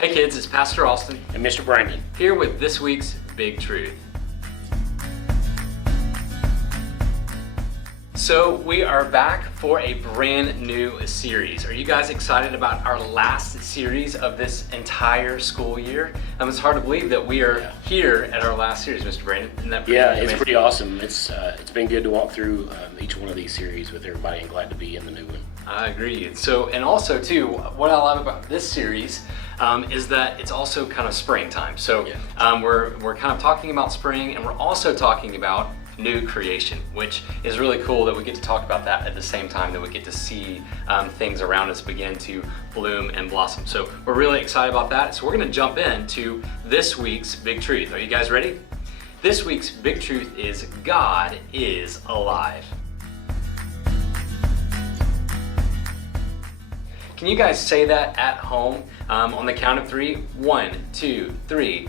Hey kids, it's Pastor Austin and Mr. Brandon here with this week's Big Truth. So we are back for a brand new series. Are you guys excited about our last series of this entire school year? It's hard to believe that we are here at our last series, Mr. Brandon. Isn't that pretty amazing? It's pretty awesome. It's been good to walk through each one of these series with everybody, and glad to be in the new one. I agree. So, and also too, what I love about this series is that it's also kind of springtime. So we're kind of talking about spring, and we're also talking about new creation, which is really cool that we get to talk about that at the same time that we get to see things around us begin to bloom and blossom. So we're really excited about that. So we're going to jump into this week's Big Truth. Are you guys ready? This week's Big Truth is God is alive. Can you guys say that at home on the count of three? 1, 2, 3.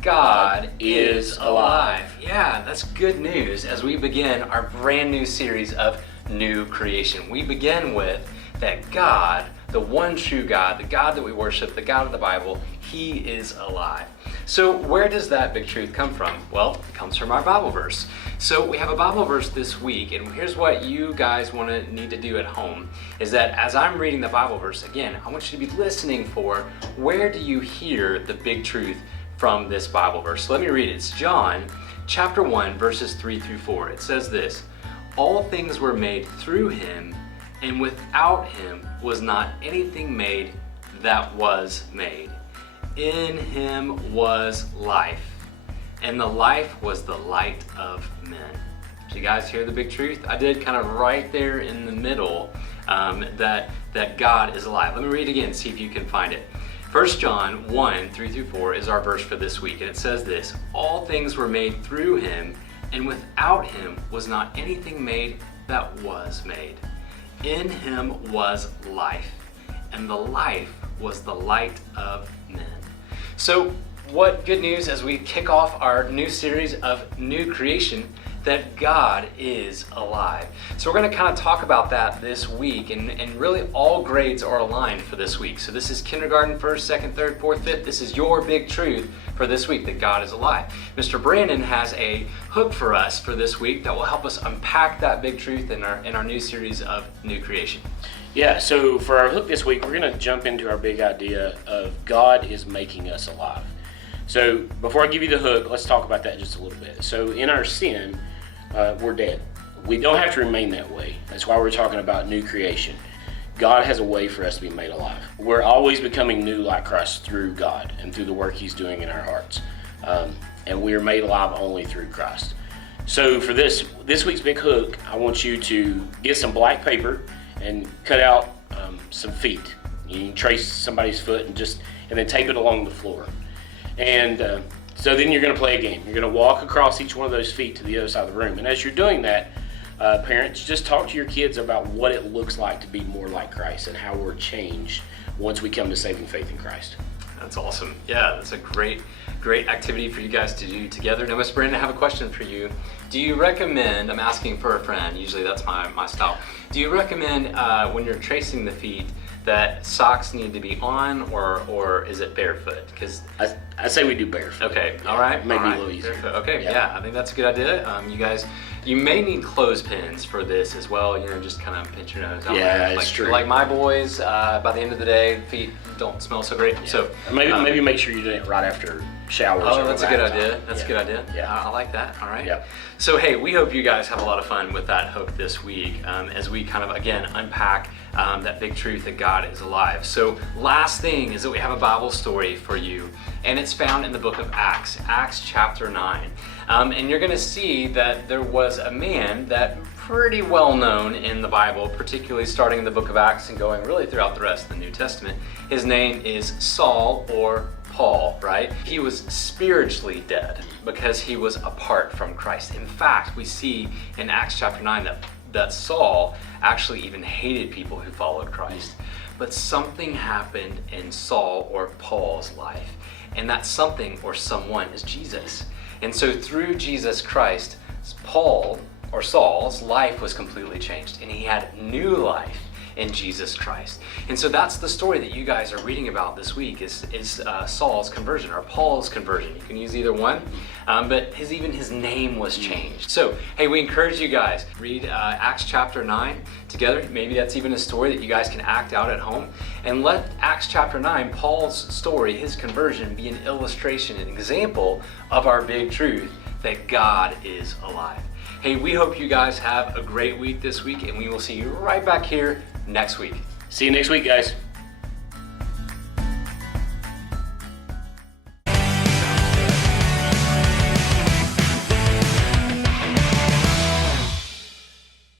God is alive. Yeah, that's good news as we begin our brand new series of new creation. We begin with that God, the one true God, the God that we worship, the God of the Bible, He is alive. So where does that big truth come from? Well, it comes from our Bible verse. So we have a Bible verse this week, and here's what you guys need to do at home, is that as I'm reading the Bible verse, again, I want you to be listening for where do you hear the big truth from this Bible verse. So let me read it. It's John chapter 1, verses 3 through 4. It says this: all things were made through Him, and without Him was not anything made that was made. In Him was life, and the life was the light of men. Did you guys hear the big truth? I did kind of right there in the middle that God is alive. Let me read it again, see if you can find it. 1 John 1, 3 through 4 is our verse for this week, and it says this: all things were made through Him, and without Him was not anything made that was made. In Him was life, and the life was the light of men. So what good news as we kick off our new series of new creation, that God is alive. So we're going to kind of talk about that this week, and really all grades are aligned for this week. So this is kindergarten, 1st, 2nd, 3rd, 4th, 5th. This is your big truth for this week, that God is alive. Mr. Brandon has a hook for us for this week that will help us unpack that big truth in our new series of new creation. Yeah, so for our hook this week, we're going to jump into our big idea of God is making us alive. So before I give you the hook, let's talk about that just a little bit. So in our sin, we're dead. We don't have to remain that way. That's why we're talking about new creation. God has a way for us to be made alive. We're always becoming new like Christ through God and through the work He's doing in our hearts. And we are made alive only through Christ. So for this week's big hook, I want you to get some black paper and cut out some feet. You can trace somebody's foot and then tape it along the floor. And so then you're going to play a game. You're going to walk across each one of those feet to the other side of the room. And as you're doing that, parents, just talk to your kids about what it looks like to be more like Christ and how we're changed once we come to saving faith in Christ. That's awesome. Yeah, that's a great activity for you guys to do together. Now, Miss Brandon, I have a question for you. Do you recommend, I'm asking for a friend, usually that's my style. Do you recommend when you're tracing the feet that socks need to be on, or is it barefoot? Because I say we do barefoot. Okay, all right. Maybe a little easier. Barefoot. Okay, yeah, I think that's a good idea. You guys, you may need clothespins for this as well. Just kind of pinch your nose out. Yeah, it's true. Like my boys, by the end of the day, feet don't smell so great. Yeah. So maybe make sure you're doing it right after showers. Oh, that's a good idea. That's a good idea. Yeah, I like that. All right. Yeah. So hey, we hope you guys have a lot of fun with that hook this week as we kind of again unpack that big truth that God is alive. So last thing is that we have a Bible story for you, and it's found in the book of Acts, Acts chapter 9. And you're going to see that there was a man that pretty well known in the Bible, particularly starting in the book of Acts and going really throughout the rest of the New Testament. His name is Saul, or Paul, right? He was spiritually dead because he was apart from Christ. In fact, we see in Acts chapter 9 that Saul actually even hated people who followed Christ. But something happened in Saul, or Paul's, life, and that something or someone is Jesus. And so through Jesus Christ, Paul, or Saul's, life was completely changed, and he had new life. in Jesus Christ. And so that's the story that you guys are reading about this week is Saul's conversion, or Paul's conversion. You can use either one, but even his name was changed. So, hey, we encourage you guys, read Acts chapter 9 together. Maybe that's even a story that you guys can act out at home. And let Acts chapter 9, Paul's story, his conversion, be an illustration, an example of our big truth that God is alive. Hey, we hope you guys have a great week this week, and we will see you right back here next week. See you next week, guys.